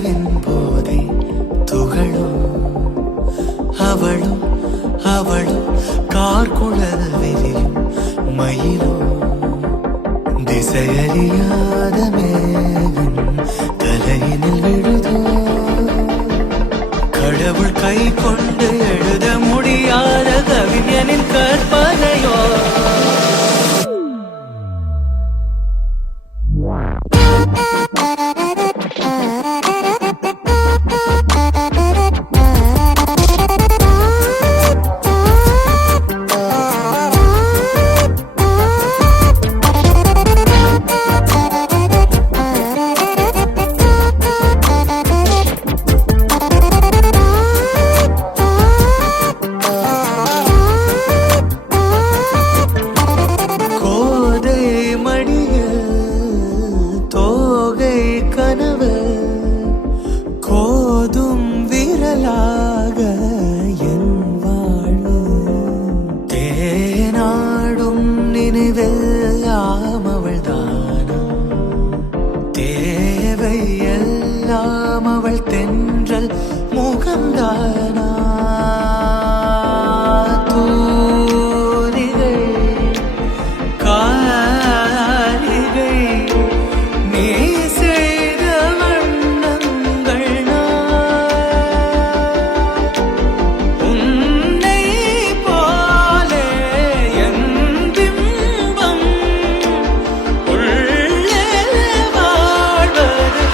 நிலவின் போதை துகளும் அவளும் அவளும் கார்குழல் வெளியும் மயிலும் திசையறியாத மேகம் தலையினில் விழுதோ கடவுள் கை கொண்டு எழுத முடியாத கவிஞனின் கற்பனையோ அவள் தென்றல் முகந்தானா தூரிகை காரிகை நீ செய்த வண்ணங்கள் உன்னை போலே என் பிம்பம் உள்ளே வாழ்வது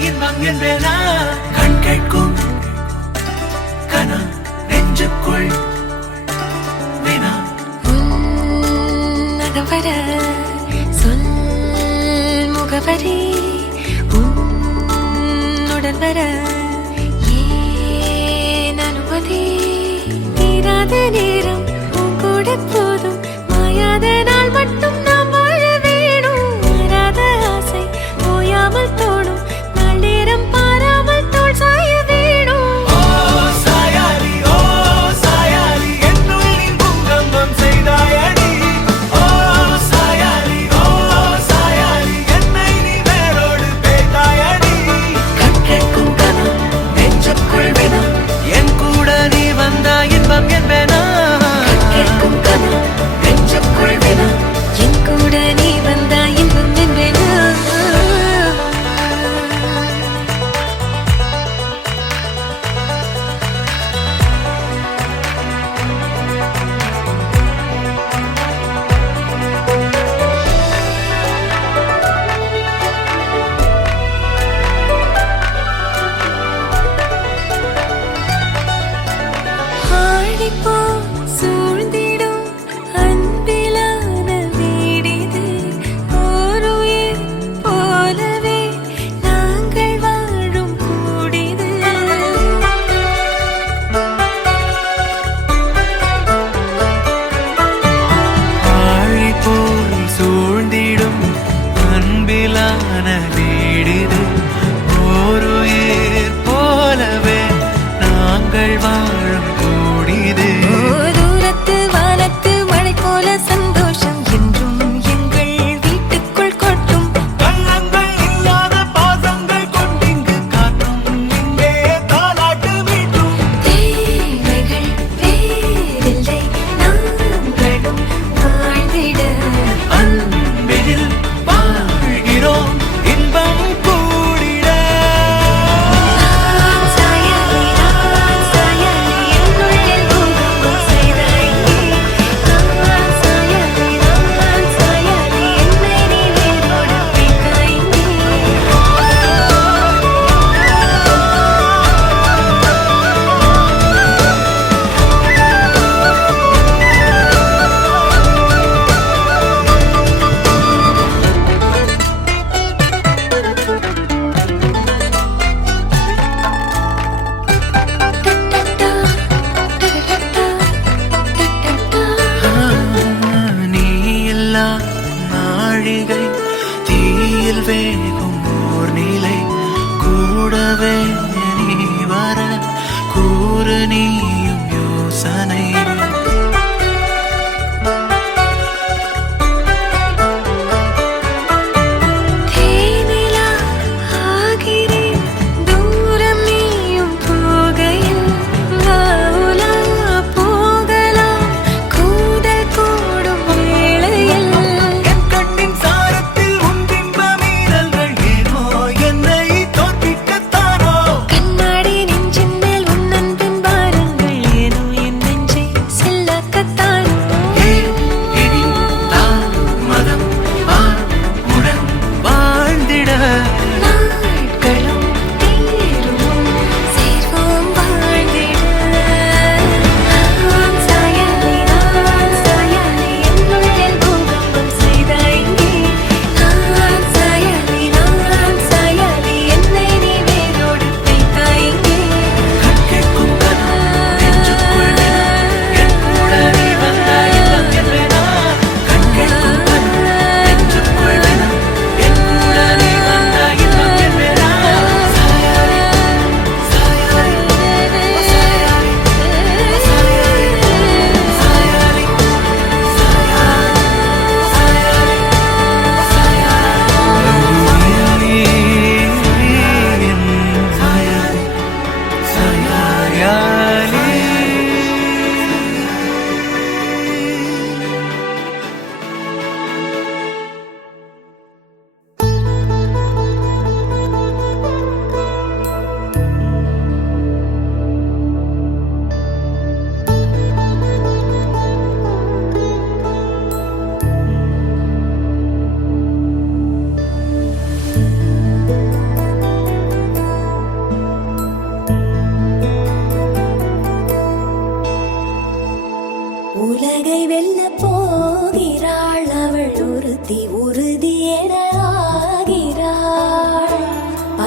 இன்பம் என்பேனா கண் கேட்கும் கனா நெஞ்சுக்குள் வினா நகவர சொல் முகவரி உன்னுடன் வர ஏன் அனுமதி தீராத நேரம் உன் கூட போதும் மாயாத நாள் மட்டும் நாம் வாழ வேணும் மாறாத ஆசை ஓயாமல் தோணும் நாள் நேரம் பாராமல் தோள் சாய வேணும் ஓ சாயாலி என்னுள் நீ பூங்கம்பம் செய்தாயடி ஓ சாயாலி என்னை நீ வேரோடு பேய்த்தாயடி கண் கேட்கும் கனா நெஞ்சுக்குள் வினா என் கூட நீ வந்தா இன்பம் என்பேனா கேட்கும் கனா நெஞ்சுக்குள் வினா என் கூட நீ வந்தா இன்பம் என்பேனா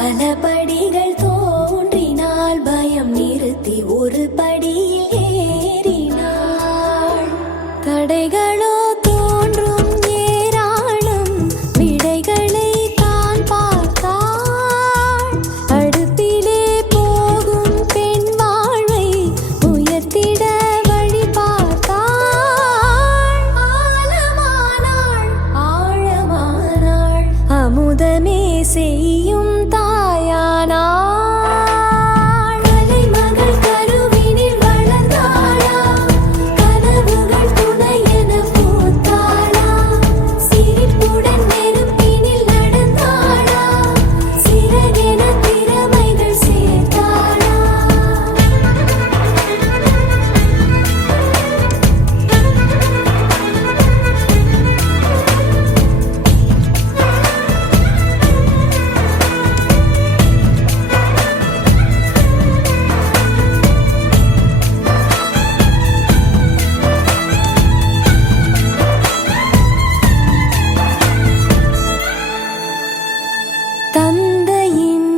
பல படிகள் தோன்றினால் பயம் நிறுத்தி ஒரு படியில் ஏறினாள். தடைகளோ தோன்றும் ஏராளம், விடைகளை தான் பார்த்தாள். அடுப்பிலே போகும் பெண் வாழ்வை உயர்த்திட வழி பார்த்தாள். ஆழமானாள் ஆழமானாள், அமுதமே செய்யும் தாயானாள். கலைமகள் கருவினில் வளர்ந்தாளா, கனவுகள் துணையென பூத்தாளா. சிரிப்புடன் நெருப்பினில் நடந்தாளா, சிறகென திறமைகள் சேர்த்தாளா. தந்தையின்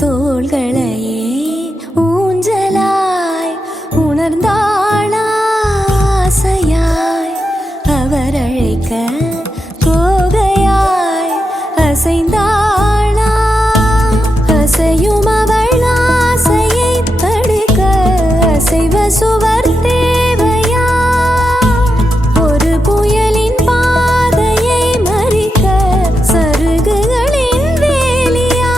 தோள்களையே ஊஞ்சலாய் உணர்ந்தாளா, ஆசையாய் அவர் அழைக்க கோகையாய் அசைந்தாளா. அசையும் அவள் ஆசையை தடுக்க அசைவ சுவர் தேவையா, ஒரு புயலின் பாதையை மறிக்க சருகுகளின் வேலியா.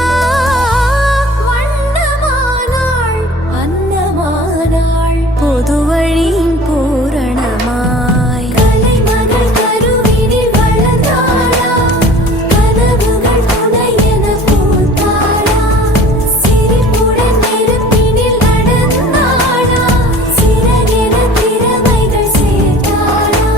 வண்ணமானாள் அன்னமானாள், பொது வழியின் பூரணமாய். கலைமகள் கருவினில் வளர்ந்தாளா, கனவுகள் துணையென பூத்தாளா. சிரிப்புடன் நெருப்பினில் நடந்தாளா, சிறகென திறமைகள் சேர்த்தாளா.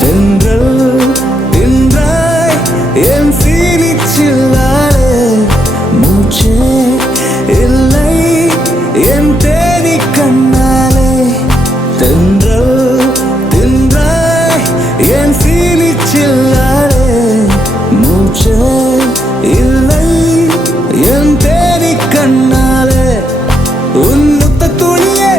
தென்றல் தின்றாய் என் சீனிச்சில்லாலே, மூச்சே இல்லை என் தேனி கண்ணாலே. தென்றல் தின்றாய் என் சீனிச்சில்லாலே, மூச்சே இல்லை என் தேனி கண்ணாலே. உன் முத்த துணியே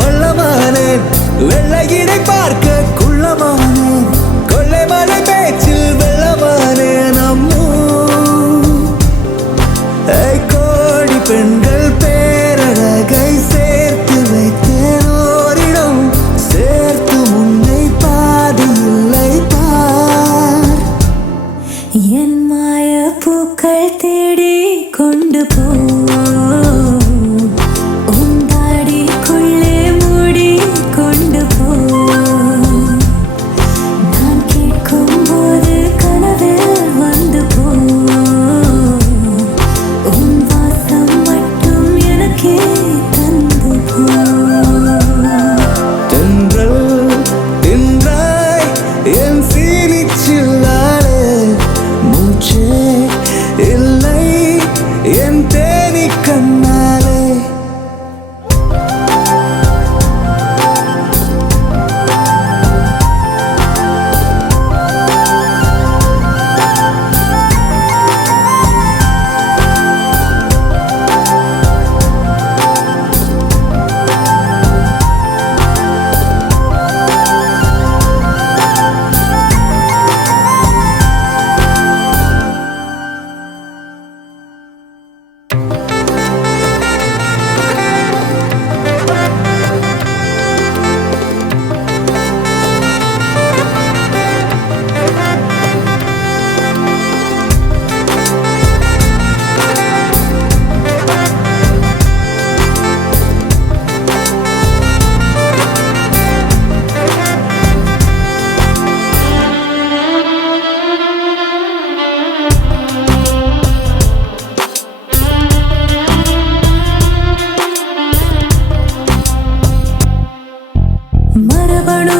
பள்ளமானேன், வெள்ளையிடை பார்க்க குள்ளமானேன். கொள்ளைமலை பேச்சில் வெள்ளமானேன் அம்மூ. கோடி பெண்கள் பேரழகை சேர்த்து வைத்தேன் ஓரிடம், சேர்த்து முன்னை பாதி இல்லை பார். என் மாய பூக்கள் தேடி கொண்டு போ, உன் தாடிக்குள்ளே மூடி கொண்டு போ. நான் கேட்கும் போது கனவில் வந்து போ, உன்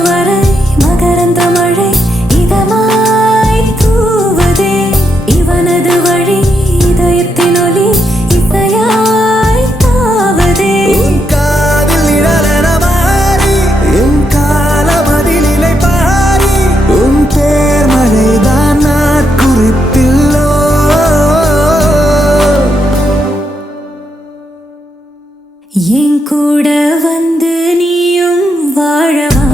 வரை மகரந்த மழை இதமாய் தூவதே இவனது வழி இதயத்தின் ஒலி இசையாய் தாவதே உன் காதில் நிழலென மாறி என் கால பதிலிலை பாரி உன் பேர் மழைதான் நாட்குறிப்பில்லோ என் கூட வந்து நீயும் வாழவா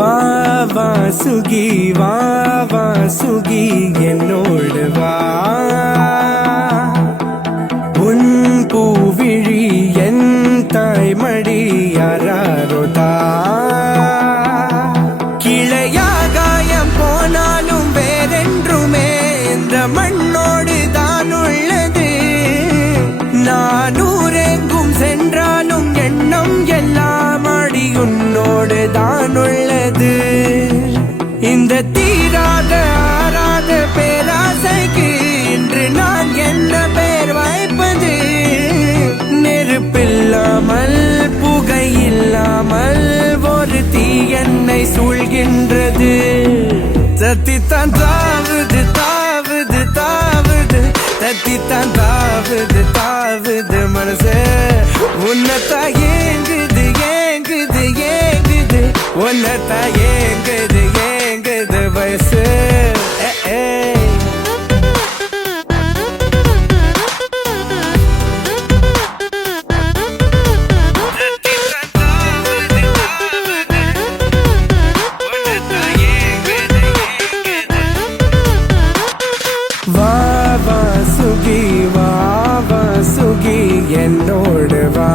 வா வா சுகி வா வா சுகி என்னோடு வா உன் பூவிழி என் தாய்மடி யாரோதா கிளையாகாயம் போனாலும் வேறென்றுமே இந்த மண்ணோடு தான் உள்ளது நான் ஊரெங்கும் சென்றாலும் எண்ணம் எல்லாம் அடி உன்னோடு தான் உள்ளது இந்த தீராத ஆறாத பேராசைக்கு இன்று நான் என்ன பேர் வைப்பது நெருப்பில்லாமல் புகையில்லாமல் ஒரு தீ என்னை சூழ்கின்றது தத்தித்தான் தாவுது தாவுது தாவுது தத்தித்தான் தாவுது தாவுது மனசு உன்னத்தா ஏங்குது ஏங்குது ஏங்குது உன்னத்தா ஏங்குது ஏங்குது வயசு வா வா சுகி வா வா சுகி என்னோடு வா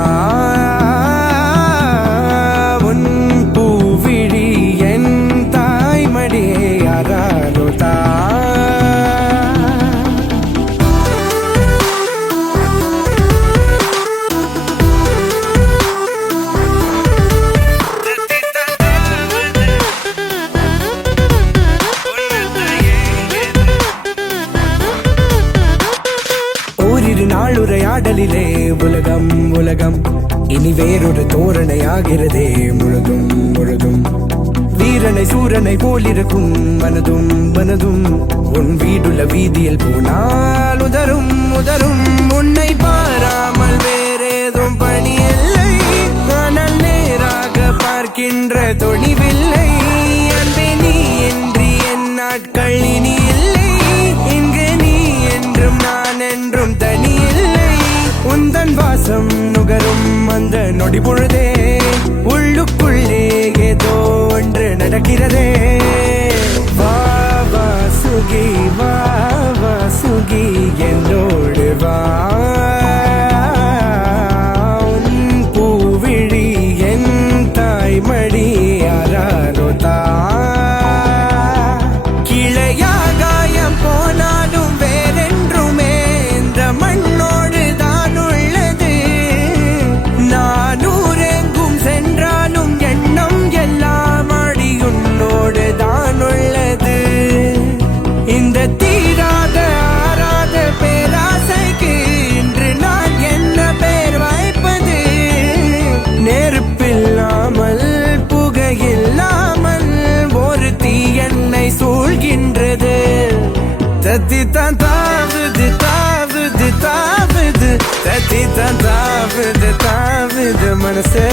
உன் பூவிழி என் தாய்மடி யாரோதா ஓரிரு நாள் உரையாடலிலே உலகம் உலகம் இனி வேறொரு தோரணையாகிறதே முழுதும் முழுதும் வீரனை சூரனை போலிருக்கும் மனதும் மனதும் உன் வீடுள்ள வீதியில் போனால் உதரும் உதரும் உன்னை பாராமல் வேறேதும் பணி இல்லை ஆனால் நேராக பார்க்கின்ற துணிவில்லை அன்பே நீ என்று என் நாட்கள் இனி இல்லை இங்கு நீ என்றும் நான் என்றும் தனி இல்லை உந்தன் வாசம் நுகரும் அந்த நொடி பொழுதே உள்ளுக்குள்ளே ஏதோ ஒன்று நடக்கிறதே வா வா சுகி வா வா சுகி என்னோடு வா உன் பூவிழி என் தாய்மடி யாரோதா கிளையாகாயம் போனாலும் வேறென்றுமே இந்த மண்ணோடு தான் உள்ளது நான் ஊரெங்கும் சென்றாலும் எண்ணம் எல்லாம் அடி உன்னோடு தான் உள்ளது இந்த தீராத ஆறாத பேராசைக்கு இன்று நான் என்ன பேர் வைப்பது நெருப்பில்லாமல் புகையில்லாமல் ஒரு தீ என்னை சூழ்கின்றது தத்தித்தான் தாவுது தாவுது தாவுது தத்தித்தான் தாவுது தாவுது மனசு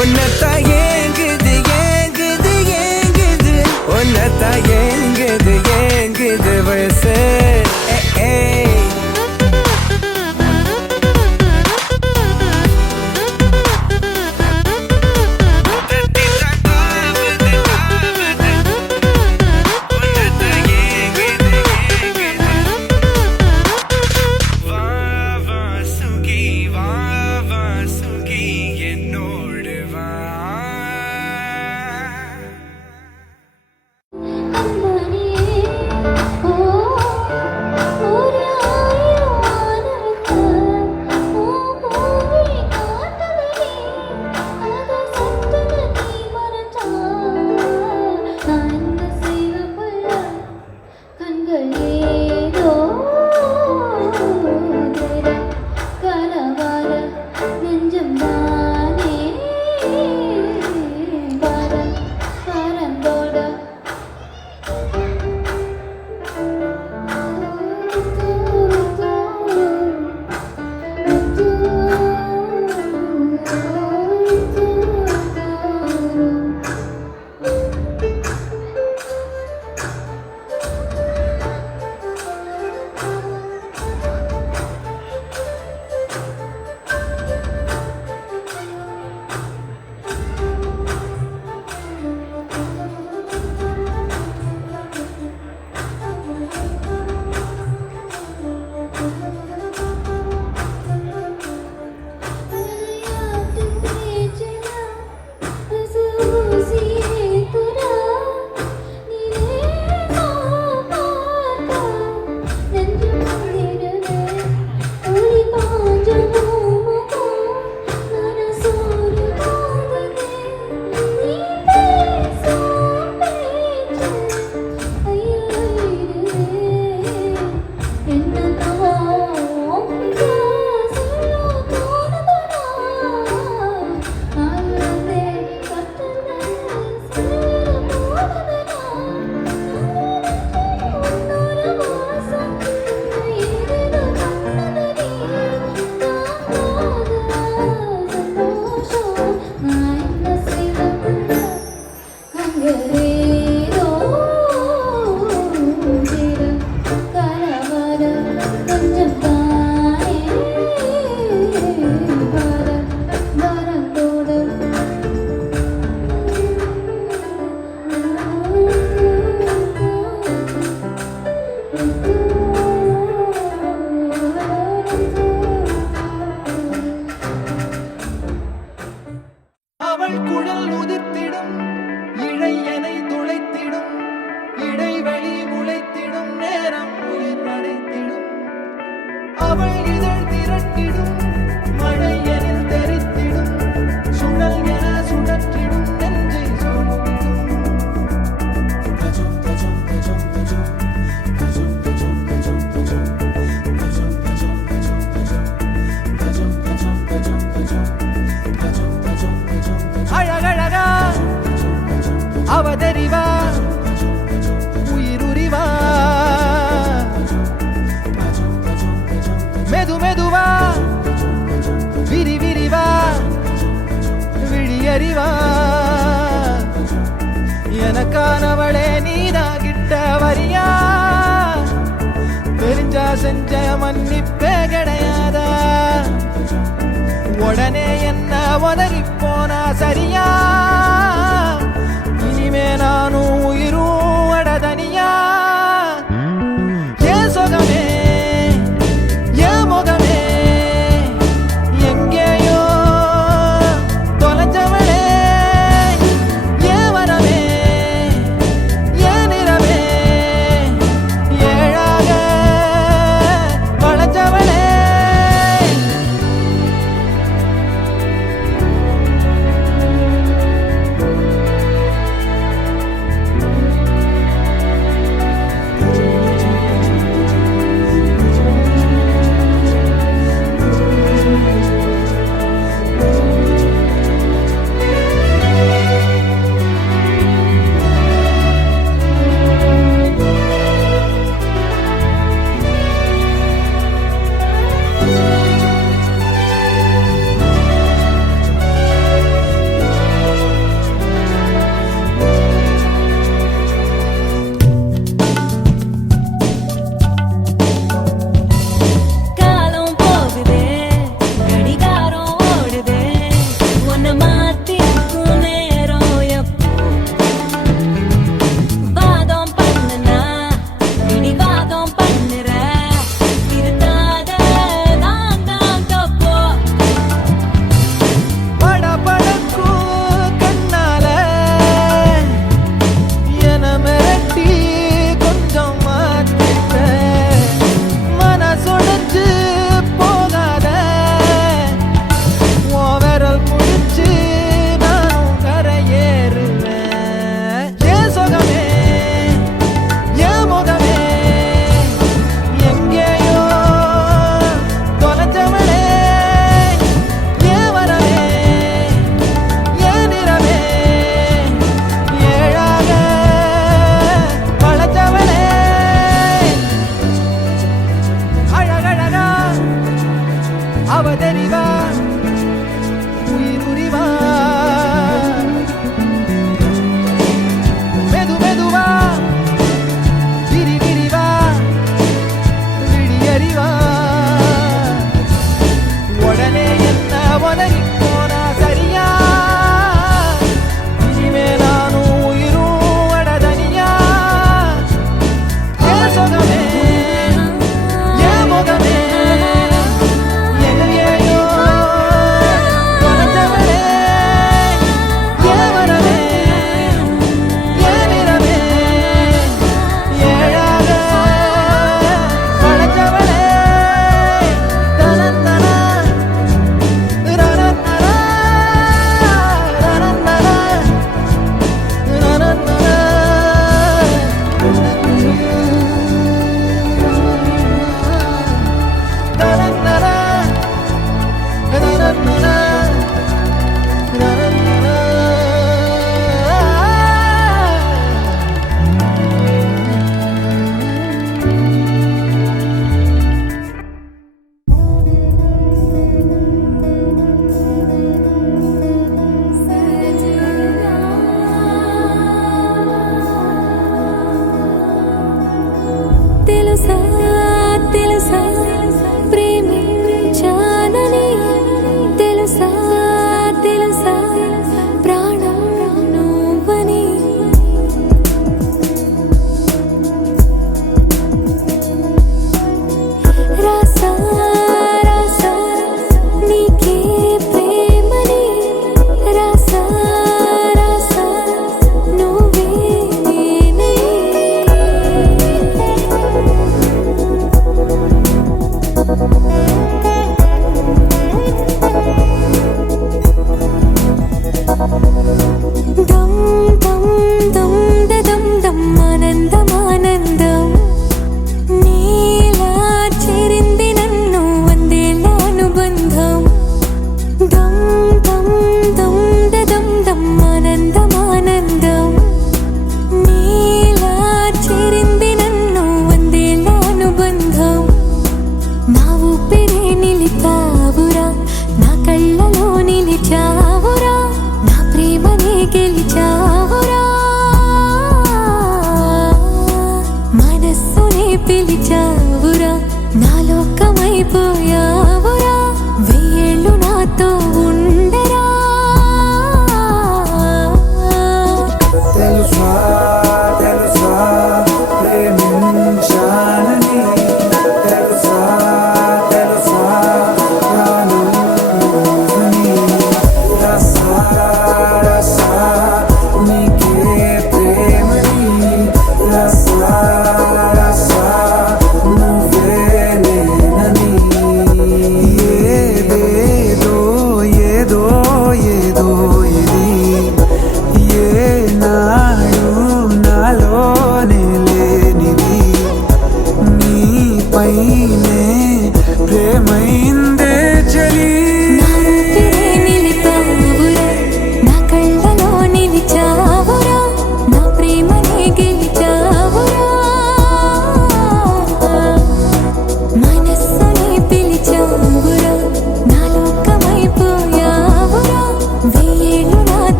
உன்னத்தா ஏங்குது ஏங்குது ஏங்குது உன்னத்தா ஏங்குது ஏங்குது வயசு என்னோடு வா அவதறிவா உயிருரிவா மெது மெதுவா விரி விரிவா விழியறிவா எனக்கானவளே நீதான் கிட்ட வரியா தெரிஞ்சா செஞ்ச மன்னிப்பே கிடையாதா உடனே என்ன உதறி போனா சரியா இனிமே நானும் உயிரும் அடதனியா ஏன் சொகமே ஏன் முகமே எங்கேயோ தொலைஞ்சவளே ஏன் வரவே ஏன் நிறவே ஏழாக வளைஞ்சவளே காலம் போகுதே கடிகாரம் ஓடுதே உன்னை மாத்திக்கும் நேரம் எப்போ வாதம் பண்ணுனா பிடிவாதம் பண்ணுற திருத்தாத நான் தான் தப்போ படபடக்கும் கண்ணால என மிரட்டி கொஞ்சம் மாத்திட்ட மனசொடைஞ்சு போகாத உன் விரல் புடிச்சு நானும் கரையேறுவேன் ஏன் சொகமே ஏன் முகமே எங்கேயோ தொலைஞ்சவளே ஏன் வரவே ஏன் நிறவே ஏழாக வளைஞ்சவளே அழகழகா அவதறிவா உயிருரிவா மெது மெதுவா விரி விரிவா விழியறிவா உடனே என்ன உதறி போனா சரியா இனிமே நானும் உயிரும் அடதனியா ஏன் சொகமே ஏன் முகமே எங்கேயோ தொலைஞ்சவளே ஏன் வரவே ஏன் நிறவே ஏழாக வளைஞ்சவளே தனந்தனா ரனந்தனா ரனந்தனா ரனந்தனா தனந்தனா ரனந்தனா తెలుసా తెలుసా ప్రేమించానని తెలుసా తెలుసా ప్రాణం నువ్వని రాసా రాసా నీకే ప్రేమని రాసా రాసా నువ్వే నేనై దమ్ దమ్ దమ్ దమ్ దమ్ ఆనందం ఆనందం నీలా చేరింది నన్ను వందేళ్ళ అనుబంధం దమ్ దమ్ దమ్ దమ్ దమ్ ఆనందం ఆనందం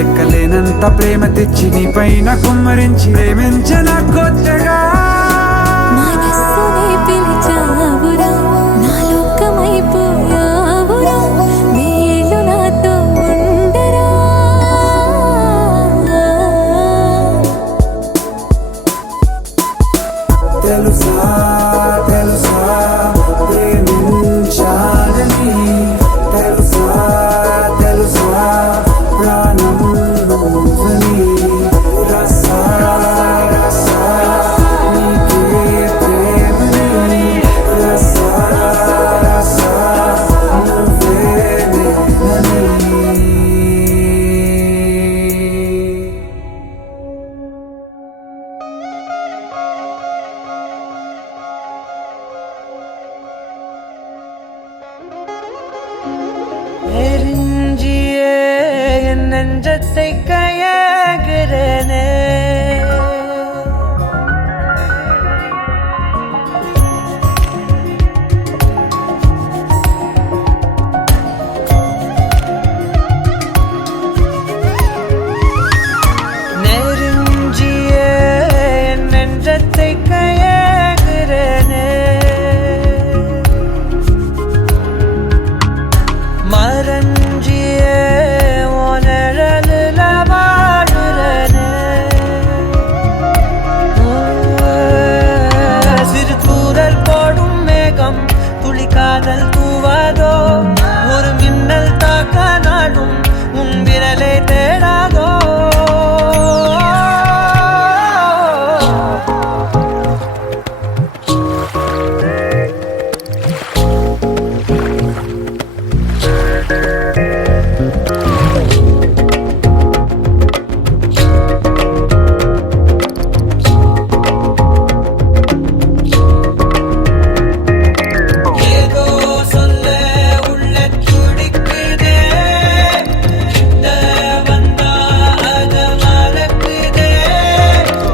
లెక్కలేనంత ప్రేమ తెచ్చి నీ పైన కుమ్మరించి ప్రేమించిన కొత్తగా మనస్సునే పిలిచావురా నా లోకమైపోయావురా నీళ్ళు నాతో ఉండరా తెలుసా తెలుసా ప్రేమించాలని తెలుసా తెలుసా ప్రాణం నువ్వని రసా రసా నీకే ప్రేమని రసా రసా నువ్వే నేనని எரிஞ்சியே என் நெஞ்சத்தை கையாகிறனே நெருஞ்சியே என் நெஞ்சத்தை கையாகிறனே மறஞ்சியே உனழலுல வாழுறனே சிறு தூரல் போடும் மேகம் துளி காதல் தூவாதோ ஒரு மின்னல் தாக்க நாடும் உன் விரலை தேடாதோ ஏதோ சொல்ல உள்ள துடிக்குதே கிட்ட வந்தா அத மறக்குதே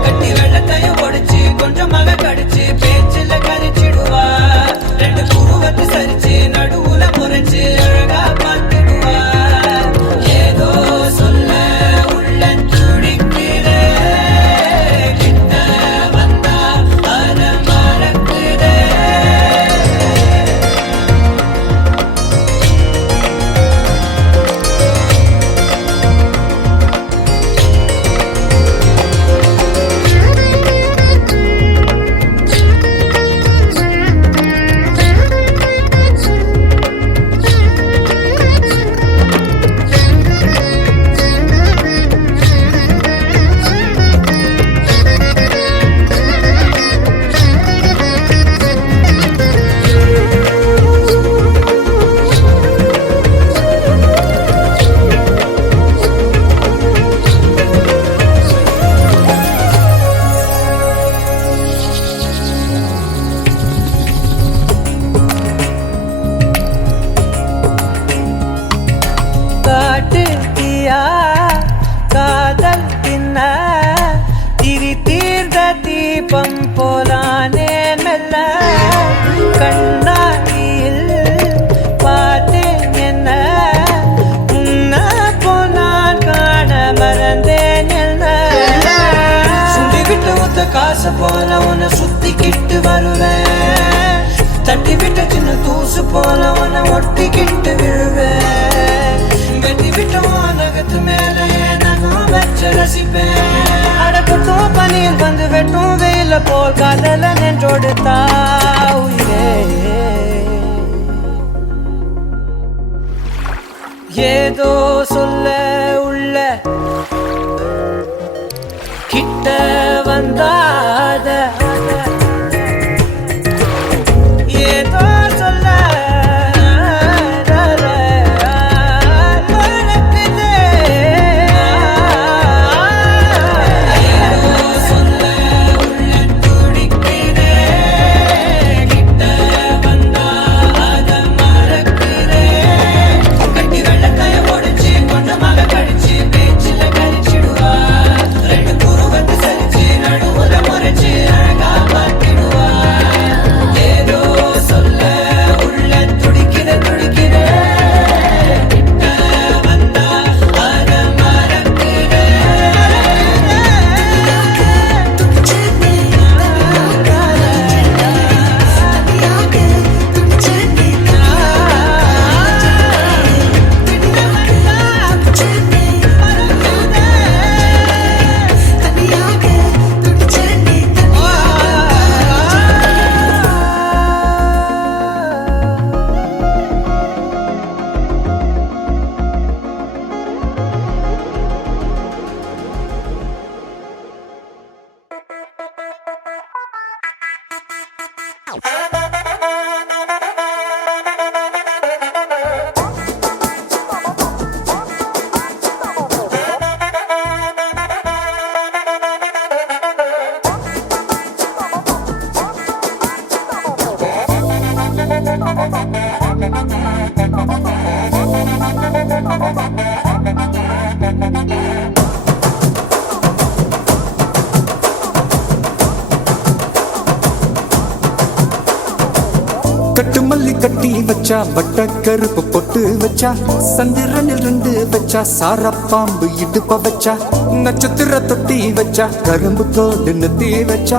கட்டி வெள்ளத்தையும் ஒடிச்சு கொஞ்சமாக கடிச்சு பேச்சில கரிச்சிடுவா ரெண்டு புருவத்தை சரிச்சு நடுவுல முறைச்சு அழகா பார்த்துடுவா ஏதோ சொல்ல உள்ள துடிக்குதே கிட்ட வந்தா அத மறக்குதே காட்டு தீயா காதல் பின்ன திரி தீர்ந்த தீபம் போலானே மெல்ல கண்ணாடியில் பார்த்தேன் என்ன உன்ன போனால் காண மறந்தேன் என்ன சுண்டிக்கிட்டு ஒத்த காசு போல உன்னை சுத்திக்கிட்டு வருவேன் தட்டி விட்ட சின்ன தூசு போல உன்னை ஒட்டிக்கிட்டு விழுவேன் வெட்டி விட்ட நகத்து மேல நகம் வச்சு ரசிப்பேன் அடக்கட்டும் பனியில் வந்து வெட்டும் வெயில போல் காதல நின்றோடு தாவுயிரே ஏதோ சொல்ல உள்ள கிட்ட வந்தாத ஏதோ சொல்ல மறக்குதே. ஏதோ சொல்ல உள்ள துடிக்குதே. கிட்ட வந்தா அத மறக்குதே. கட்டி வெள்ளத்தைய ஒடிச்சு கட்டு மல்லி கட்டி வச்சா வட்ட கருப்பு பொட்டு வச்சா சந்திரனில் 2 வச்சா சார பாம்பு இடுப்ப வச்சா நட்சத்திர தொட்டி வச்சா கரும்பு தோடு நெத்தி வச்சா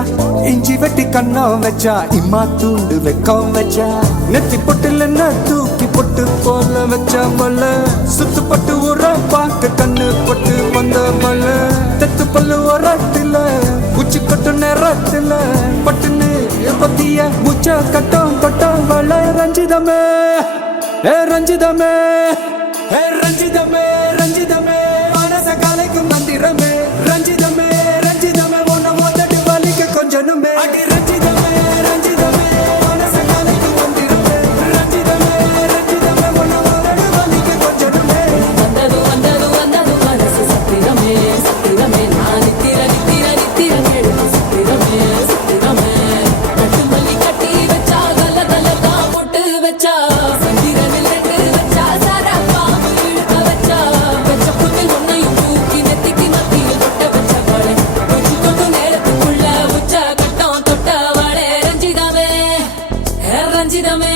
இஞ்சி வெட்டி கண்ணம் வச்சா இம்மா தூண்டு வெக்கம் வச்சா நெத்தி பொட்டுல தூக்கி பொட்டு போல வச்சா மல்ல சுத்து பட்டு உர பாக்க கண்ணு பொட்டு வந்த மல்ல தெத்து பல்லு உரத்துல உச்சி கொட்டு நேரத்துல பட்டுன்னு பத்திய முச்ச கட்டம் கட்டம் வள ரஞ்சிதமே ரஞ்சிதமே ரஞ்சிதமே ரஞ்சிதமே மனச கலைக்கும் மந்திரமே ரஞ்சிதமே ரஞ்சிதமே உன்னை மொத்தட்டு வலிக்க கொஞ்சனுமே அடி ரஞ்சிதமே ரஞ்சிதமே மனச கலைக்கும் மந்திரமே ரஞ்சிதமே ரஞ்சிதமே உன்னை மொத்தட்டு வலிக்க கொஞ்சனுமே வந்தது வந்தது வந்தது மனசு சத்திரமே சத்திரமே நான் நித்திர நித்திர நித்திரம் எழுது சத்திரமே சத்திரமே கட்டு மல்லி கட்டி வச்சா கல்ல கல்ல தான் போட்டு வச்சா சந்திரனில் 2 வச்சா சார பாம்பு இழுக்க வச்சா வச்ச புண்ணில் ஒன்னையும் தூக்கி நெத்திக்கு மத்தியில் தொட்ட வச்ச வாழை உச்சி கொண்டு நேரத்துக்குள்ள உச்ச கட்டம் தொட்ட வாழை ரஞ்சிதமே ரஞ்சிதமே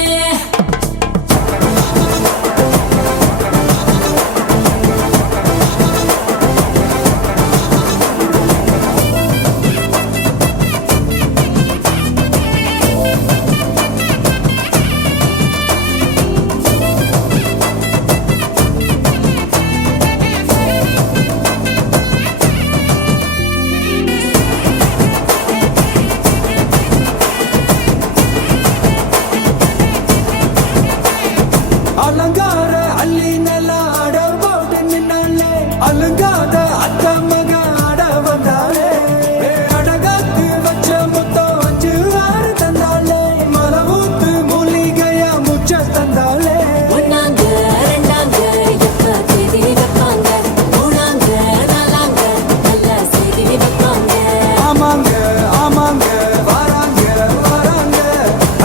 அலங்கார அள்ளி நல்ல ஆட போட்டு நின்னாலே அலங்காத அத்த மக ஆட வந்தாலே அடகாத்து வச்ச மொத்தம் 5 6 தந்தாலே மலவூத்து மூலிகையா முச்ச தந்தாலே ஒன்னாங்க ரெண்டாங்க எப்ப தேதி வைப்பாங்க மூணாங்க நாலாங்க நல்ல செய்தி வைப்பாங்க ஆமாங்க ஆமாங்க வராங்க வராங்க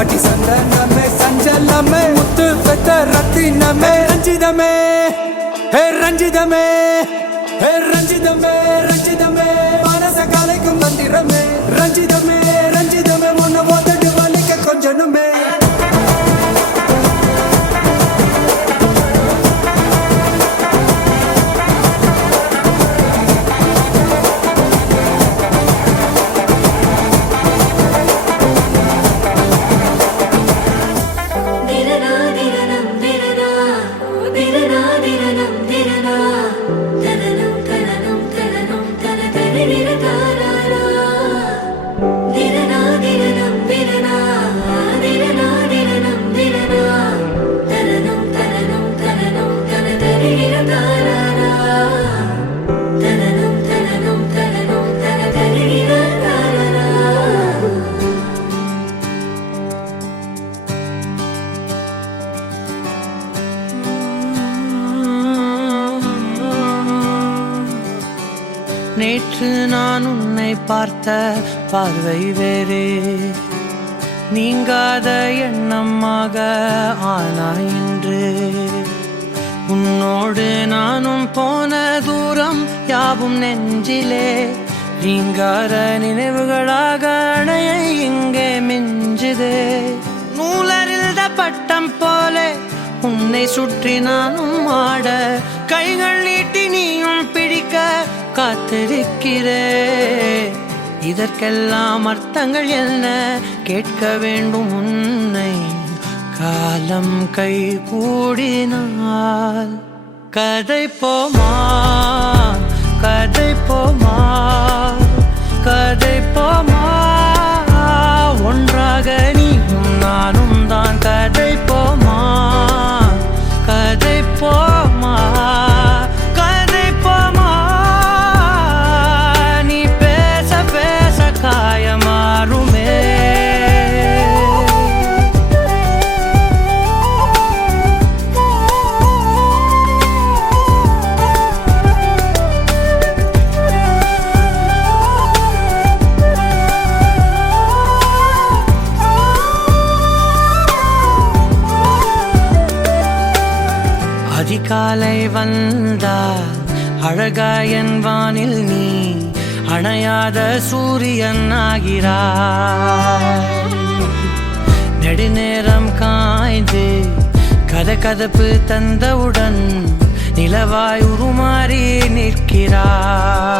அடி சந்தனமே சஞ்சலமே முத்து பெத்த ரத்தினமே ரஞ்சிதமே ரஞ்சிதமே ரஞ்சிதமே ரஞ்சிதமே மனச கலைக்கும் மந்திரமே ரஞ்சிதமே ரஞ்சிதமே உன்னை மொத்தட்டு வலிக்க கொஞ்சனுமே திரனா திரனம் திரனா திரனா திரனம் திரனா தனனம் தனனம் தனனம் தன தனனிர தாராரா திரனா திரனம் திரனா திரனா திரனம் திரனா தனனம் தனனம் தனனம் தன தனனிர தாராரா தனனம் தனனம் தனனம் தன தனனிர தாராரா நேற்று நான் உன்னை பார்த்த பார்வை வேறே நீங்காத எண்ணமாக ஆனாய் இன்று உன்னோடு நானும் போன தூரம் யாவும் நெஞ்சிலே நீங்காத நினைவுகளாக அணைய இங்கே மிஞ்சுதே நூலறிந்த பட்டம் போலே உன்னை சுற்றி நானும் ஆட கைகள் நீட்டி நீயும் பிடிக்க காத்திருக்கிறே இதற்கெல்லாம் அர்த்தங்கள் என்ன கேட்க வேண்டும் உன்னை காலம் கை கூடினால் கதை போமா கதை போமா கதை போமா ஒன்றாக நீயும் நானும் தான் கதை போமா கதை போமா கதை போமா நீ பேச பேச காயமாறுமே அதிகாலை வந்தால் அழகாயன் வானில் நீ அணையாத சூரியன் ஆகிறாய். நெடுநேரம் காய்ந்து கதகதப்பு தந்தவுடன் நிலவாய் உருமாறி நிற்கிறாய்.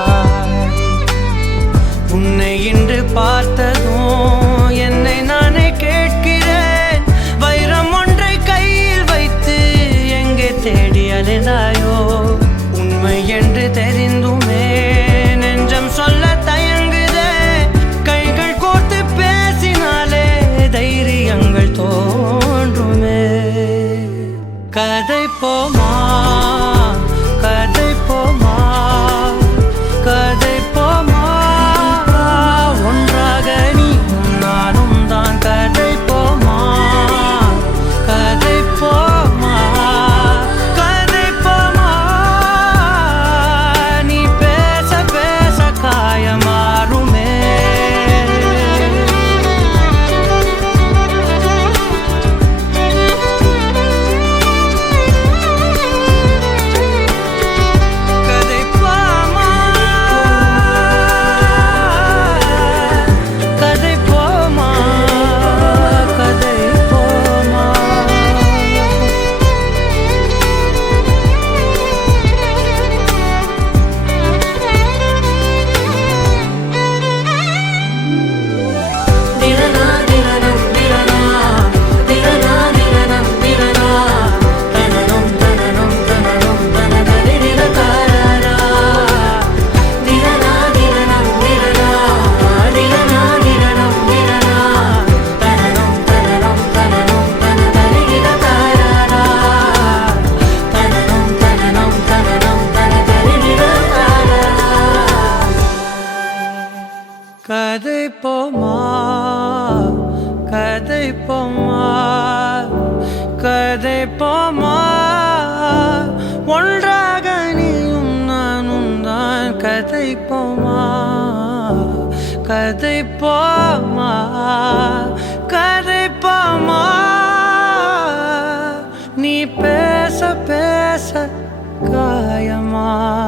உன்னை இன்று பார்த்ததும் என்னை நானே கேட்கிறேன், வைரம் ஒன்றை கையில் வைத்து எங்கே தேடி அலைந்தாயோ? உண்மை என்று தெரிந்துமே நெஞ்சம் சொல்ல தயங்குதே, கைகள் கோர்த்து பேசினாலே தைரியங்கள் தோன்றுமே. கதை போமா கதை போமா கதை போமா, ஒன்றாக நீயும் நானும் தான். கதை போமா கதை போமா கதை போமா, நீ பேச பேச காயமாறுமே. கதை போமா கதை போமா கதை போமா. திரனா திரனம் திரனா திரனா திரனம் திரனா தனனம் தனனம் தனனம் தனதரி திரகாரா. திரனா திரனம் திரனா திரனா திரனம் திரனா தனனம் தனனம் தனனம் தனதரி திரகாரா. தனனம் தனனம் தனனம் தனதரி திரகாரா. கதை போமா கதை போமா கதை போமா, ஒன்றாக நீயும் நானும் தான். கதை போமா கதை போமா கதை போமா, நீ பேச பேச காயமாறுமே.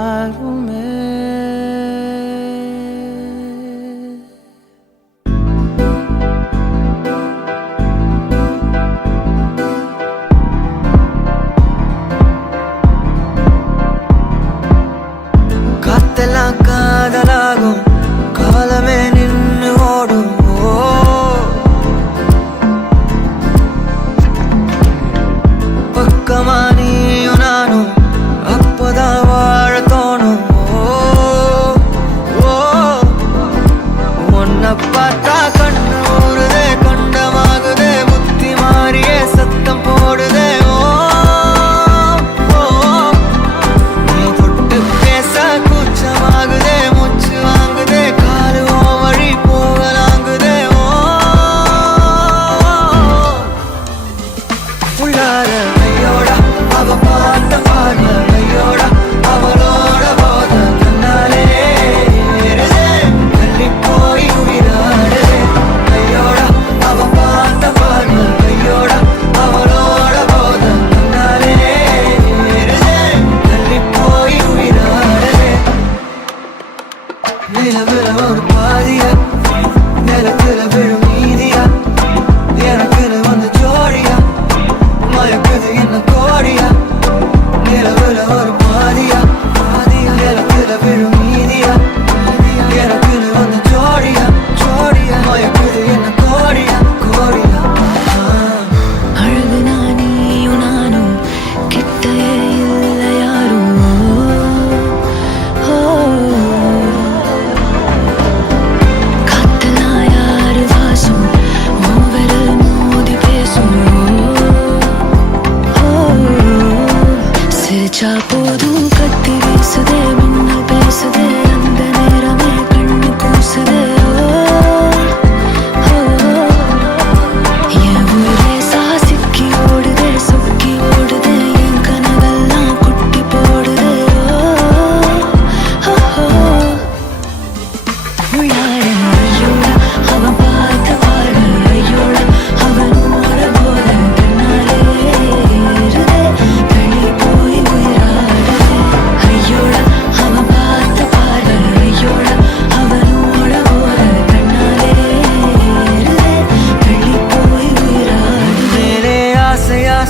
காத்தெல்லாம் காதலாகும், காலமே நின்று ஓடும். ஓ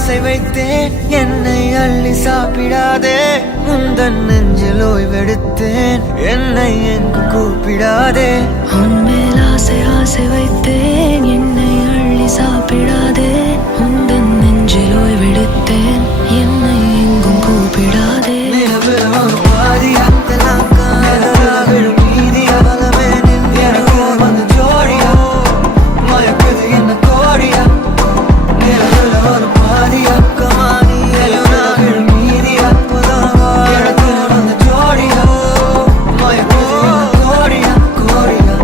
ஆசை வைத்தேன் என்னை அள்ளி சாப்பிடாதே உந்தன் நெஞ்சில் ஓய்வெடுத்தேன் என்னை எங்கு கூப்பிடாதே உன்மேல் ஆசை ஆசை வைத்தேன் என்னை அள்ளி சாப்பிடாதே உந்தன் நெஞ்சில் ஓய்வெடுத்தேன் என்னை எங்கும் கூப்பிடாதே நிலவில் ஒரு பாதியா விழும் மீதியா பலமே நின்று எனக்கு வந்து ஜோடியா மயக்குது என்ன கோடியா நிலவில் ஒரு பாதியா கமானியா விழும் மீதியா எனக்கு வந்து ஜோடியா மயக்குது என்ன கோடியா கோடியா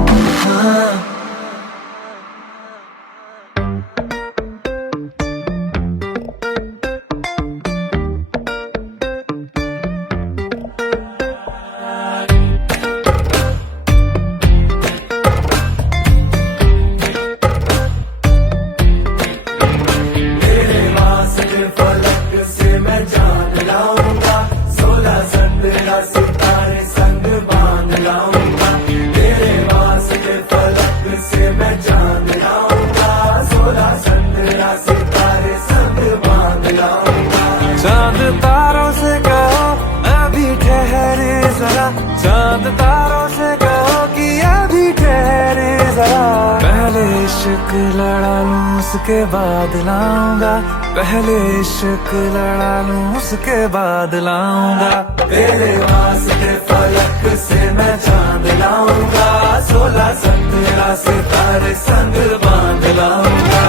चांद तारों से कहो अभी ठहरे जरा चांद तारों से कहो कि अभी ठहरे जरा पहले इश्क लड़ा लूं उसके बाद लाऊंगा पहले इश्क लड़ा लूं उसके बाद लाऊंगा तेरे वास्ते फलक से मैं चांद लाऊंगा 16 17 सितारे संग बांध लाऊंगा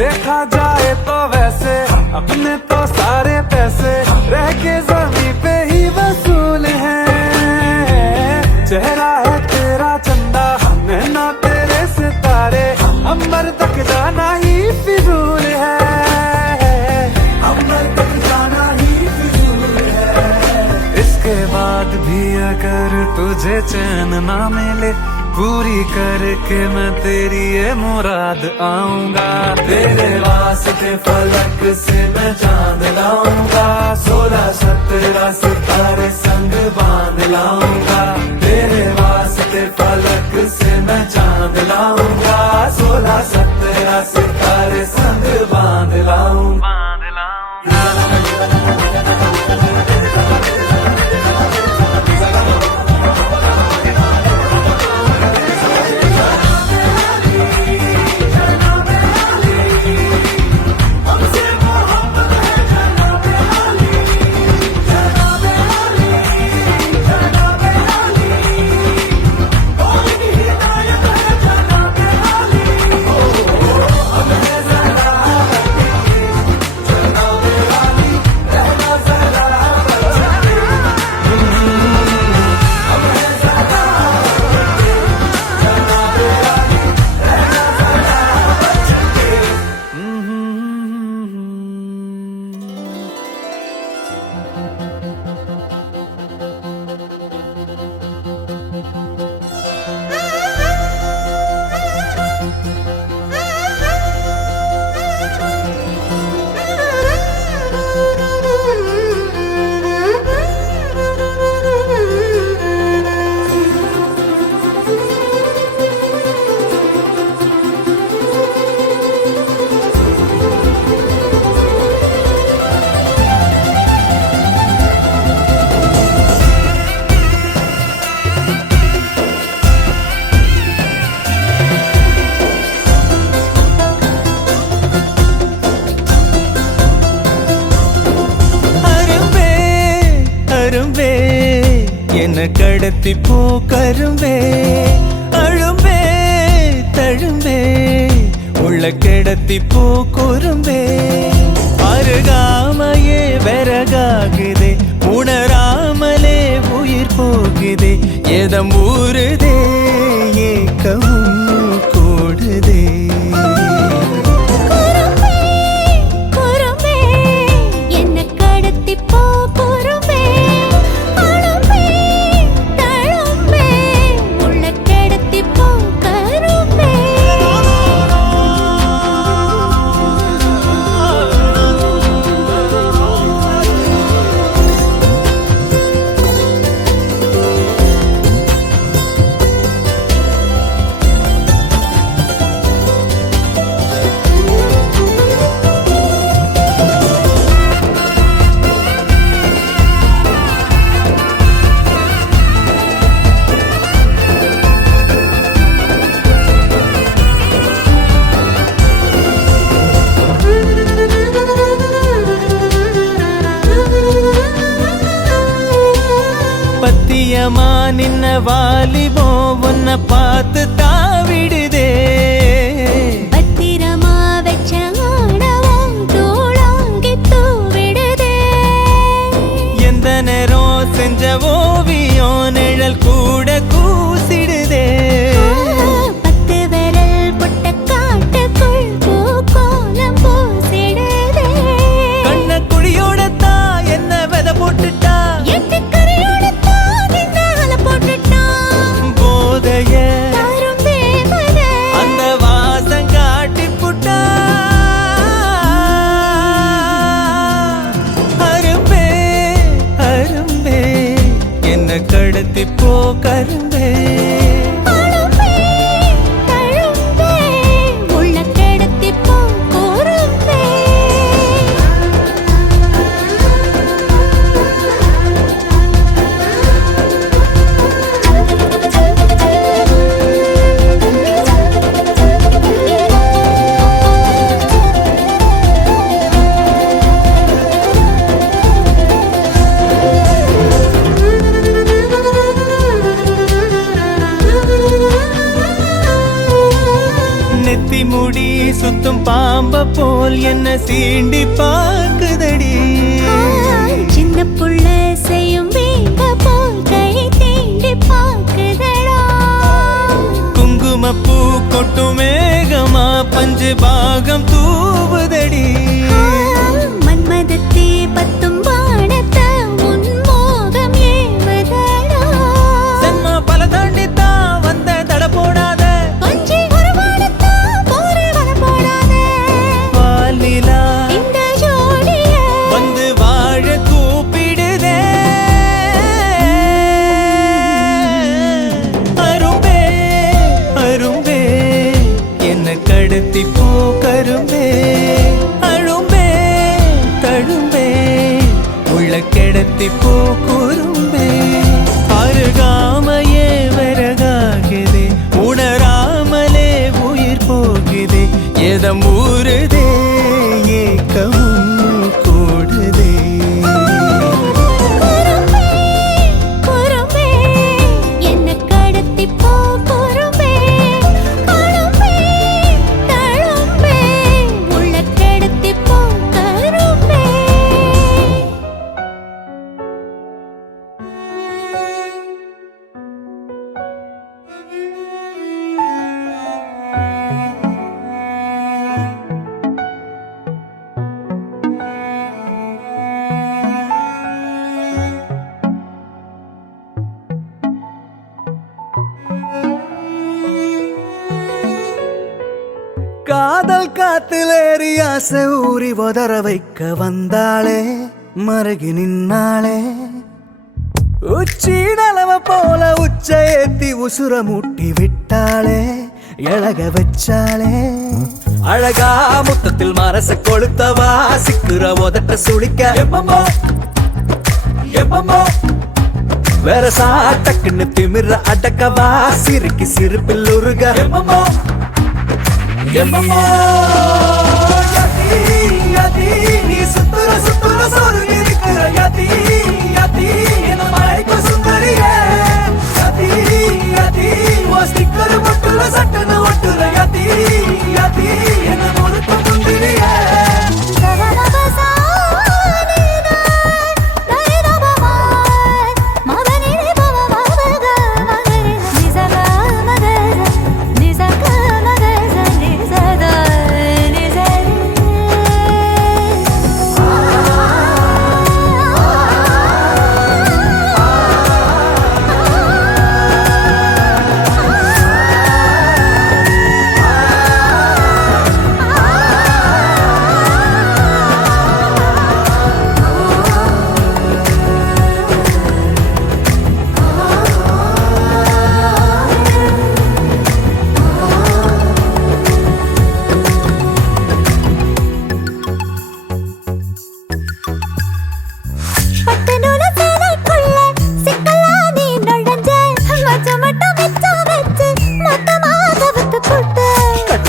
देखा जाए तो वैसे अपने तो सारे पैसे रह के जमीन पे ही वसूल हैं चेहरा है तेरा चंदा नैना तेरे सितारे अंबर तक जाना ही फिजूल है अंबर तक जाना ही फिजूल है इसके बाद भी अगर तुझे चैन ना मिले पूरी करके मैं तेरी ये मुराद आऊंगा तेरे वास्ते फलक से मैं चांद लाऊंगा 16 17 सितारे संग बांध लाऊंगा तेरे वास्ते फलक से मैं चांद लाऊंगा 16 17 सितारे संग बांध लाऊंगा என்ன கடத்தி போ கரும்பே அழும்பே தழும்பே உள்ள கிடத்தி போ குறும்பே அருகாமையே விறகாகுதே உணராமலே உயிர் போகுதே எதம் ஊறுதே ஏக்கமும் கூடுதே வாலிபோ உன்னை பார்த்து தாவிடுதே பத்திரமா வச்ச ஆணவம் தூளாங்கி தூவிடுதே எந்த நேரம் செஞ்ச ஓவியம் நிழல் கூட கூசிடுதே பத்து விரல் புட்ட காட்டுக்குள் பூக்கோலம் பூசிடுதே கண்ண குடியோட தான் என்ன விதை போட்டுட்டா எட்டு கரையோட தான் இந்த அலை போட்டுட்டான் போதைய தாரும் தேவதை அந்த வாசம் காட்டி புட்டா அரும்பே அரும்பே என்ன கடத்தி போ கரும்பே அழும்பே தழும்பே உள்ள கிடத்தி போ கூறும்பே நெத்தி முடி சுத்தும் பாம்ப போல் என்ன சீண்டி பாக்குதடி சின்ன புள்ள செய்யும் வீங்க போல் கை தீண்டி பாக்குதடா குங்குமப்பூ கொட்டு மேகமா பஞ்சு பாகம் தூவுதடி மன்மதத்தே பத்தும் பாடத்த உன்மோகம் ஏவதடா சென்மா பல தாண்டித்தான் வந்த தட போடாத கொஞ்சி உருவாடத்தா போரே வர போடாதே பாலிலா இந்த ஜோடிய வந்து வாழ கூப்பிடுதே அரும்பே அரும்பே என்ன கடத்தி போ கரும்பே அழும்பே தழும்பே உள்ள கிடத்தி போ குறும்பே அருகாமையே வரகாகுதே உணராமலே உயிர் போகுதே எதம் ஊறுதே ஏக்கமும் கூடுதே குறும்பே குறும்பே என்ன கடத்தி போ குறும்பே அழும்பே தழும்பே உள்ள கிடத்தி போ கரும்பே காதல் காத்திலேறி ஆசை ஊறி உதற வைக்க வந்தாளே மருகி நின்னாளே உச்சி நலவ போல உச்ச ஏத்தி உசுர மூட்டி விட்டாளே எழக வச்சாளே அழகா முத்தத்தில் மரச கொளுத்தவா சிக்குற உதட்ட சுளிக்க எப்பமோ எப்பமோ வேற சாட்டக்குன்னு திமிர அடக்கவா சிரிக்கி சிரிப்பில் உருக எப்பமோ எப்பமோ யதி யதி நீ சுத்துற சுத்துற சோறு இருக்கிற யதி யதி என்ன மழைக்கு சுந்தரியே யதி யதி ஓ ஸ்டிக்கர் மட்டுல சட்டன ஒட்டுற யதி யதி என்ன முழுக்க முந்திரியே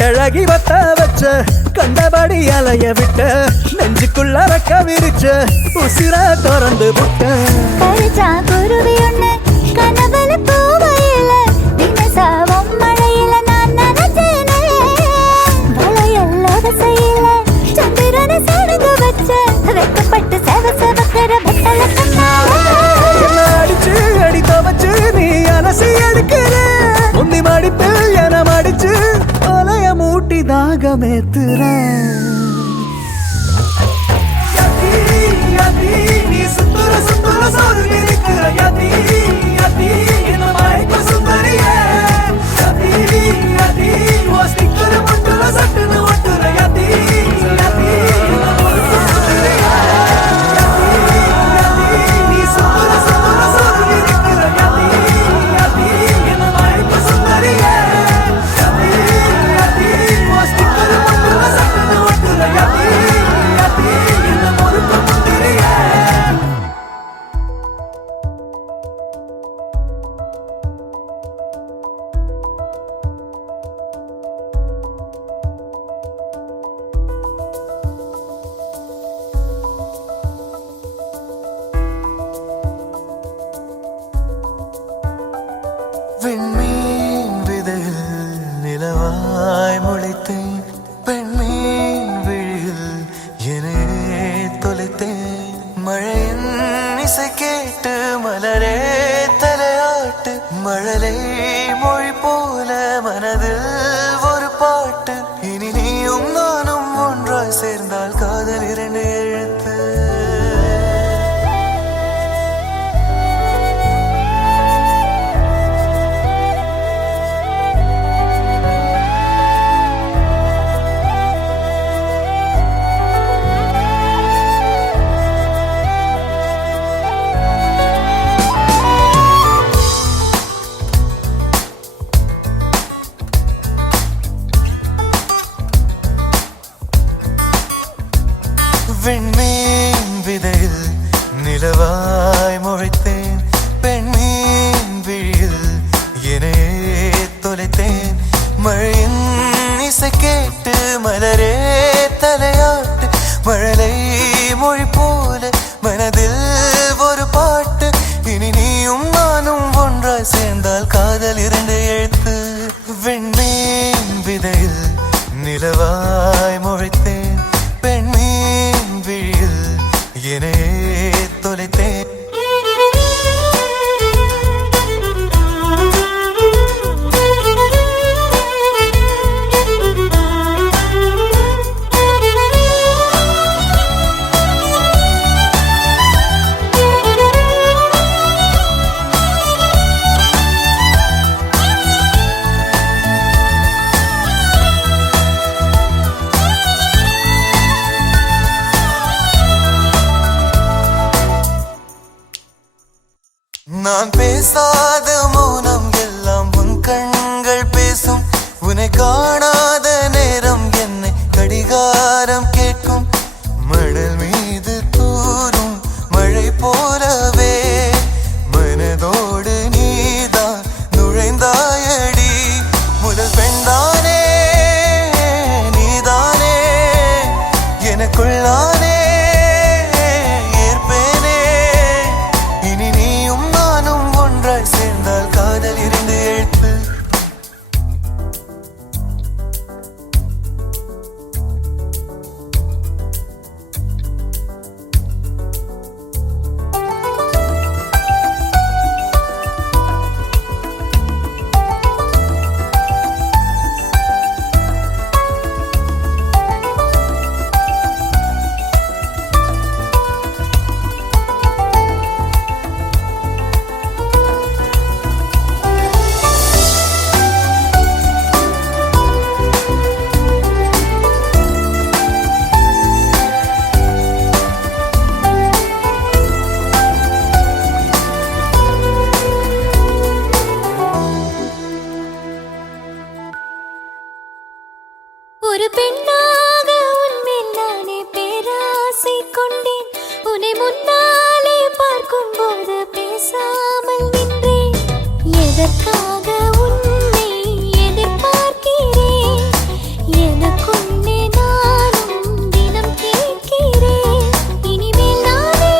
அழகி வத்த வச்ச கண்டபடி அலைய விட்ட நெஞ்சுக்குள்ள ரக்க விரிச்ச உசிர திறந்து விட்ட குருவி ஒண்ணு கனவுல பூவ ராகமேத்துறேன். நீ சுத்துற சுத்துற சோறு இருக்கிற யதி யதி என்ன மயக்க சுந்தரிய யதி யதி ஓ ஸ்டிக்கர் முட்டுல சட்டுன்னு ஒட்டுற யதி யதி என்ன மறுப்பு சுந்தரிய யதி யதி நீ சுத்துற சுத்துற சோறு இருக்கிற யதி யதி என்ன மயக்க சுந்தரிய யதி யதி ஓ ஸ்டிக்கர் முட்டுல சட்டுன்னு ஒட்டுற யதி யதி என்ன மறுப்பு சுந்தரிய. விண்மீன் விதையில் நிலவாய் முளைத்தேன், பெண்மீன் விழியில் என்னே தொலைத்தேன். மழையின் இசை கேட்டு மலரே தலையாட்டு, மழலை மொழி போல மனதில் ஒரு பாட்டு. இனி நீயும் நானும் ஒன்றாய் சேர்ந்தால் காதல் 2 எழுத்து. விண்மீன் விதையில் நிலவாய் முளைத்தேன், பெண்மீன் விழியில் என்னே தொலைத்தேன். மழையின் இசை கேட்டு மலரே தலையாட்டு, மழலை மொழி போல மனதில் ஒரு பாட்டு. இனி நீயும் நானும் ஒன்றாய் சேர்ந்தால் காதல் 2 எழுத்து. விண்மீன் விதையில் நிலவாய் முளைத்தேன், பெண்மீன் விழியில் என்னே தொலைத்தேன். நான் பேசாத மௌனம் எல்லாம் உன் கண்கள் பேசும், உன்னை காணாத நேரம் என்னை கடிகாரம் கேட்கும். மணல் மீது தூரும் மழை போலவே மனதோடு நீதான் நுழைந்தாயடி. முதல் பெண்தானே நீதானே, எனக்குள்ளானே ஏற்பேனே. இனி நீயும் நானும் ஒன்றாய் சேர்ந்தால் காதல் 2 எழுத்து. ஒரு பெண்ணாக உன்மேல் நானே பேராசை கொண்டேன். உன்னை முன்னாலே பார்க்கும் போது பேசாமல் நின்றேன். எதற்காக உன்னை எதிர்பார்க்கிறேன், எனக்குள்ளே நானும் தினம் கேட்கிறேன். இனிமேல் நானே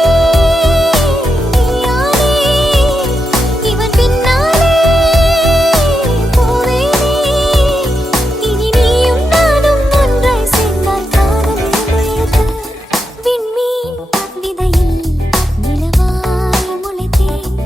நீயானே, இவன் பின்னாலே போவேனே. இனி நீயும் நானும் ஒன்றாய் சேர்ந்தால் காதல் 2 எழுத்து. விண்மீன் விதையில் நிலவாய் முளைத்தேன்,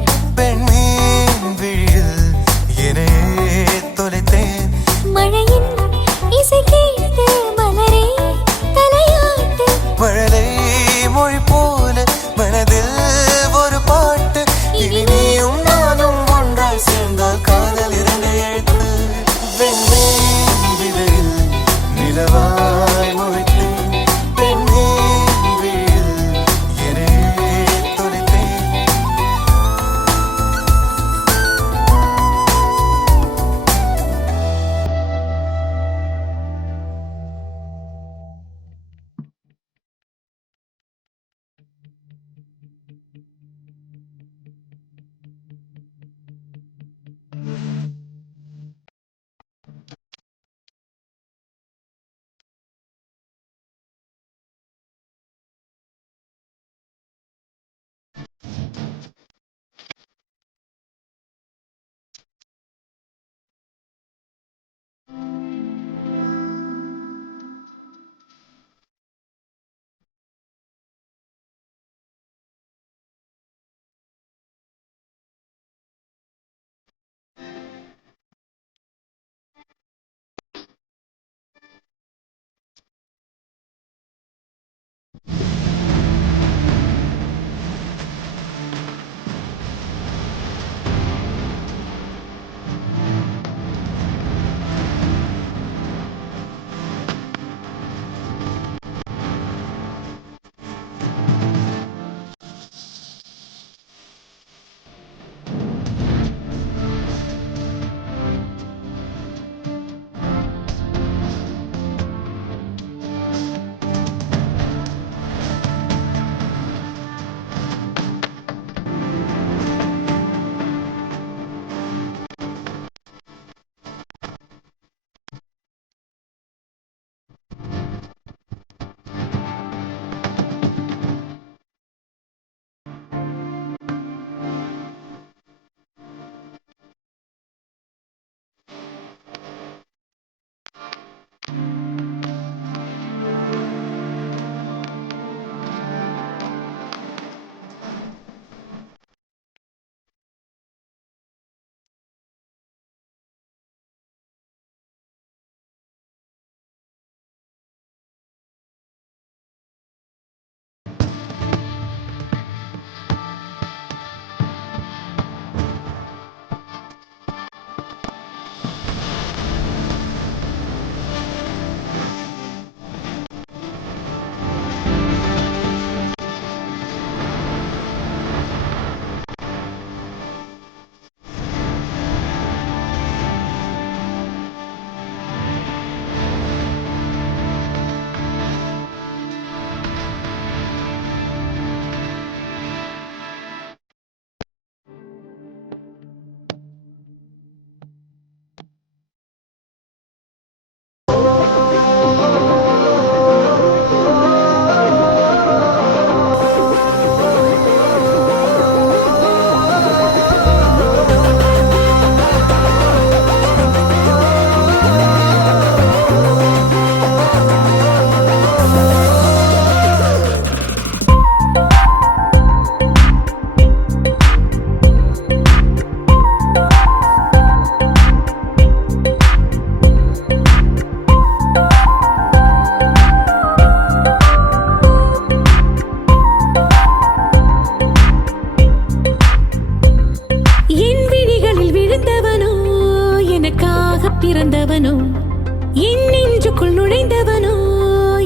என் நெஞ்சுக்குள் நுழைந்தவனோ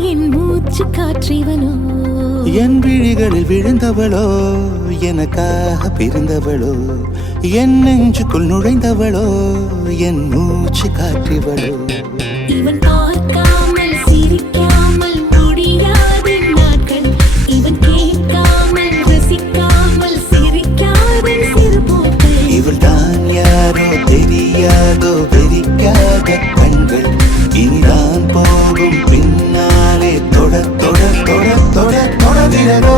என் மூச்சு காற்றிவனோ என் விழிகளில் விழுந்தவளோ எனக்காக பிறந்தவளோ என் நெஞ்சுக்குள் நுழைந்தவளோ என் மூச்சு காற்றிவளோ இவன் பார்க்காமல் சிரிக்காமல் முடியாத நாட்கள் இவன் கேட்காமல் ரசிக்காமல் சிரிக்காத சிறுபோக்கள் இவள் தான் யாரோ தெரியாதோ வெறிக்காத கண்கள் இனிதான் போகும் பின்னாலே தொட தொட தொட தொட தொடர்கிறதோ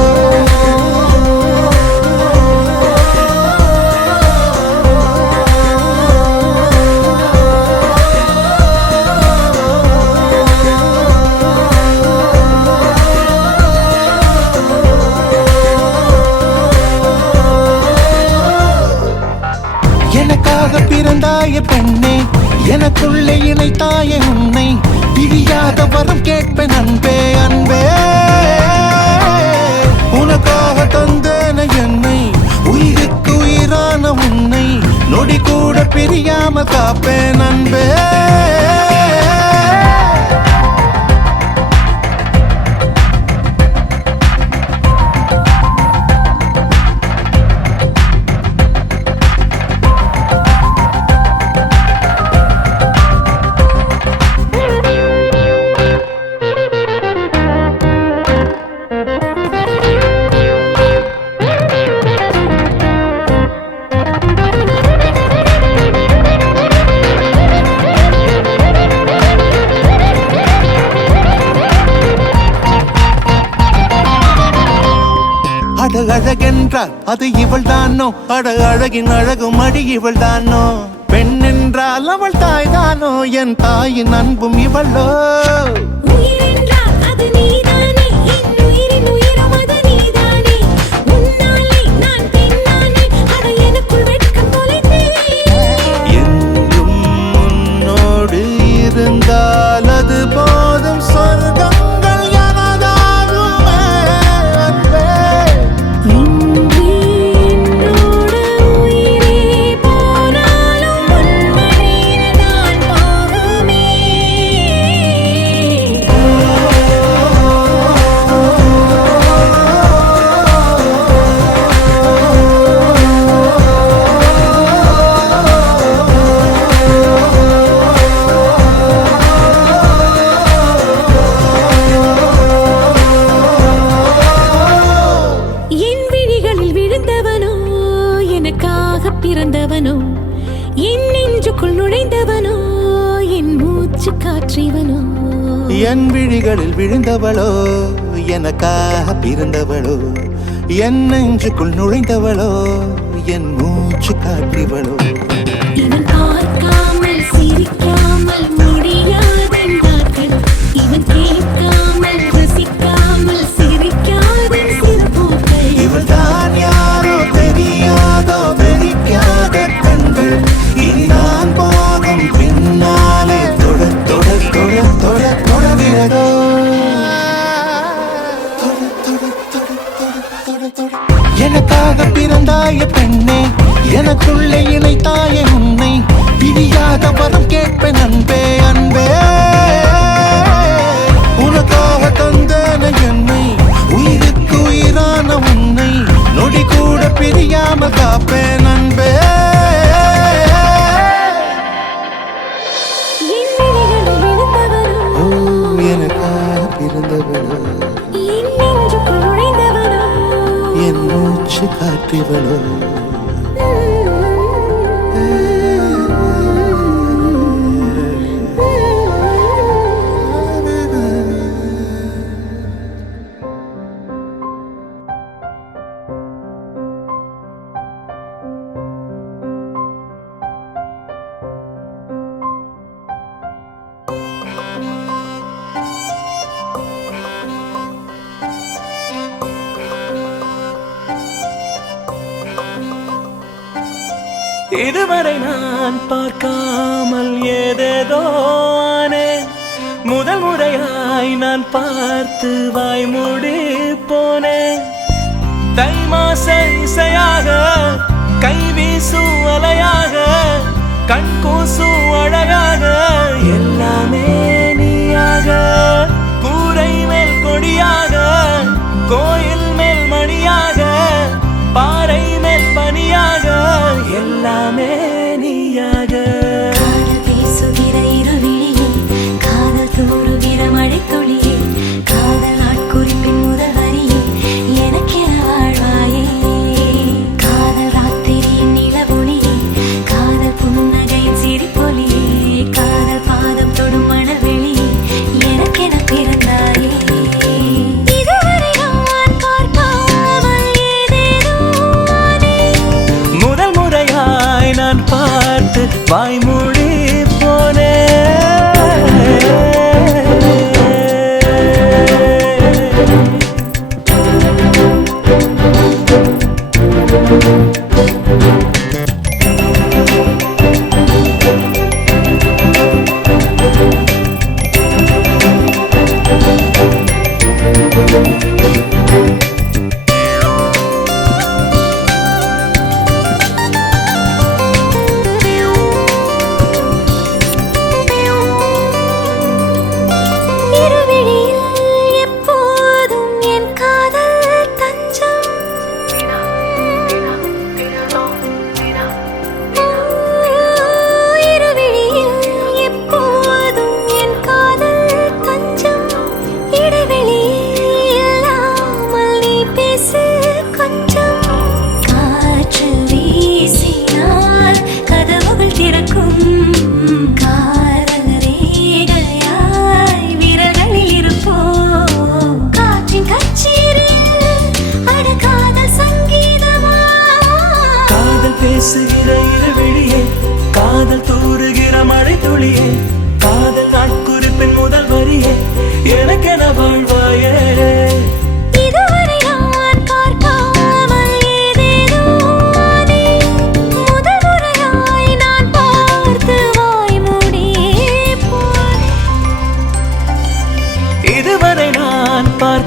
எனக்காக பிறந்தாய பெண்ணே எனக்குள்ளே இணைத்தாய உன்னை பிரியாத வரம் கேட்பேன் அன்பே அன்பே உனக்காக தந்தேன என்னை உயிருக்கு உயிரான உன்னை நொடி கூட பிரியாம காப்பேன் அன்பே அழகென்றால் அது இவள் தானோ அழகின் அழகு மடி இவள் தானோ பெண் என்றால் அவள் தாய் தானோ என் தாயின் அன்பும் இவளோ உயிரென்றால் அது நீதானே என் உயிரின் உயிரும் அது நீதானே உன்னாலே நான் பெண்ணானே அட எனக்குள் வெட்கம் தொலைத்தேன் என்றும் உன்னோடு இருந்தால் அது போதும் சொர்க்கங்கள் எனதாகுமே அன்பே இன்று என்னோட உயிரே போனாலும் உன் வழியில் நான் போகுமே என் விழிகளில் விழுந்தவனோ எனக்காக பிறந்தவனோ என் நெஞ்சுக்குள் நுழைந்தவனோ என் மூச்சு காற்றிவனோ என் விழிகளில் விழுந்தவளோ எனக்காக பிறந்தவளோ என் நெஞ்சுக்குள் நுழைந்தவளோ என் மூச்சு காற்றிவளோ இவன் பார்க்காமல் சிரிக்காமல் முடியாத நாட்கள் இவன் கேட்காமல் ரசிக்காமல் சிரிக்காத சிறுபோக்கள் இவள் தான் யாரோ தெரியாதோ வெறிக்காத கண்கள் இனிதான் போகும் பின்னாலே தொட தொட தொட தொட தொடர்கிறதோ தொட தொட தொட தொட தொட தொட எனக்காக பிறந்தாய பெண்ணே எனக்குள்ளே இணைத்தாய உன்னை பிரியாத வரம் கேட்பேன் அன்பே அன்பே உனக்காக தந்தேன என்னை உயிருக்கு உயிரான உன்னை நொடி கூட பிரியாம காப்பேன் அன்பே என் விழிகளில் விழுந்தவனோ ஓ எனக்காக பிறந்தவளோ என் நெஞ்சுக்குள் நுழைந்தவனோ என் மூச்சு காற்றிவளோ இதுவரை நான் பார்க்காமல் ஏதேதோ ஆனேன். முதல் முறையாய் நான் பார்த்து வாய்மூடி போனேன். தை மாச இசையாக கை வீசும் அலையாக கண் கூசும் அழகாக எல்லாமே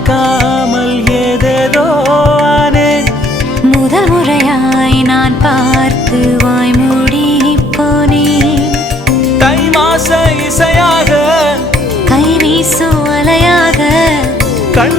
பார்க்காமல் ஏதேதோ ஆனேன். முதல் முறையாய் நான் பார்த்து வாய் மூடி போனேன். தை மாச இசையாக கை வீசும் அலையாக கண்